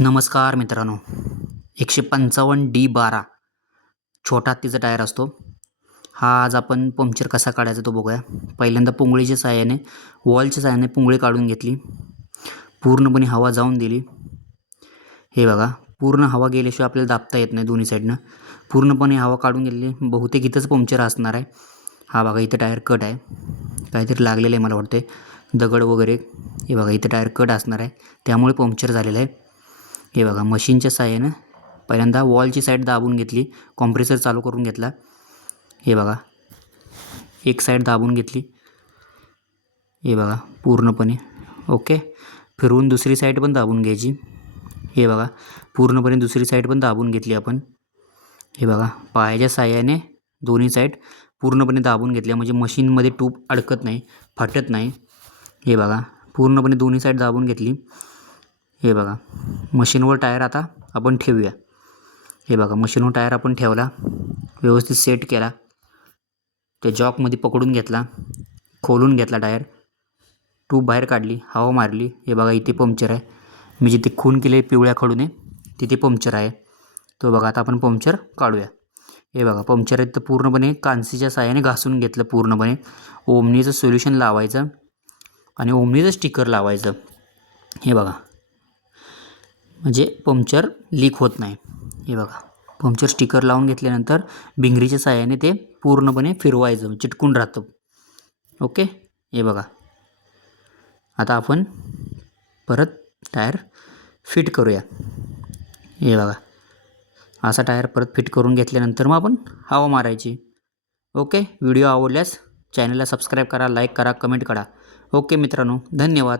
नमस्कार मित्रांनो. एकशे पंचावन्न डी बारा. छोटा हत्तीचा टायर असतो. हा आज आपण पंक्चर कसा काढायचा तो बघूया. पहिल्यांदा पुंगळीच्या सहाय्याने वॉलच्या साहाय्याने पुंगळी काढून घेतली. पूर्णपणे हवा जाऊन दिली. हे बघा पूर्ण हवा गेल्याशिवाय आपल्याला दाबता येत नाही दोन्ही साईडनं. पूर्णपणे हवा काढून घेतली. बहुतेक इथंच पंक्चर असणार आहे. हा बघा इथं टायर कट आहे. काहीतरी लागलेलं आहे मला वाटते दगड वगैरे. हे बघा इथं टायर कट असणार आहे. त्यामुळे पंक्चर झालेलं आहे. हे बघा मशीनच्या साहाय्यानं पहिल्यांदा वॉलची साईड दाबून घेतली कॉम्प्रेसर चालू करून घेतला. हे बघा एक साईड दाबून घेतली. हे बघा पूर्णपणे ओके. फिरवून दुसरी साईड पण दाबून घ्यायची. हे बघा पूर्णपणे दुसरी साईड पण दाबून घेतली आपण. हे बघा पायाच्या साह्याने दोन्ही साईड पूर्णपणे दाबून घेतल्या. म्हणजे मशीनमध्ये टूप अडकत नाही फाटत नाही. हे बघा पूर्णपणे दोन्ही साईड दाबून घेतली. हे बघा मशीनवर टायर आता आपण ठेवूया. हे बघा मशीनवर टायर आपण ठेवला व्यवस्थित सेट केला त्या जॉकमध्ये पकडून घेतला खोलून घेतला टायर. ट्यूब बाहेर काढली हवा मारली. हे बघा इथे पंक्चर आहे. मी जिथे खून केले पिवळ्या खडूने तिथे पंक्चर आहे. तो बघा आता आपण पंक्चर काढूया. हे बघा पंक्चर आहे तर पूर्णपणे कांसीच्या साह्याने घासून घेतलं पूर्णपणे. ओमनीचं सोल्युशन लावायचं आणि ओमनीचं स्टिकर लावायचं. हे बघा म्हणजे पंक्चर लीक होत नाही. हे बघा. पंक्चर स्टिकर लावून घेतल्यानंतर भिंगरीच्या साह्याने ते पूर्णपणे फिरवायचं चिटकून राहतं. ओके? हे बघा. आता आपण परत टायर फिट करूया. हे बघा. असा टायर परत फिट करून घेतल्यानंतर मग आपण हवा मारायची. ओके? व्हिडिओ आवडल्यास चॅनलला सबस्क्राईब करा लाईक करा कमेंट करा. ओके मित्रांनो धन्यवाद.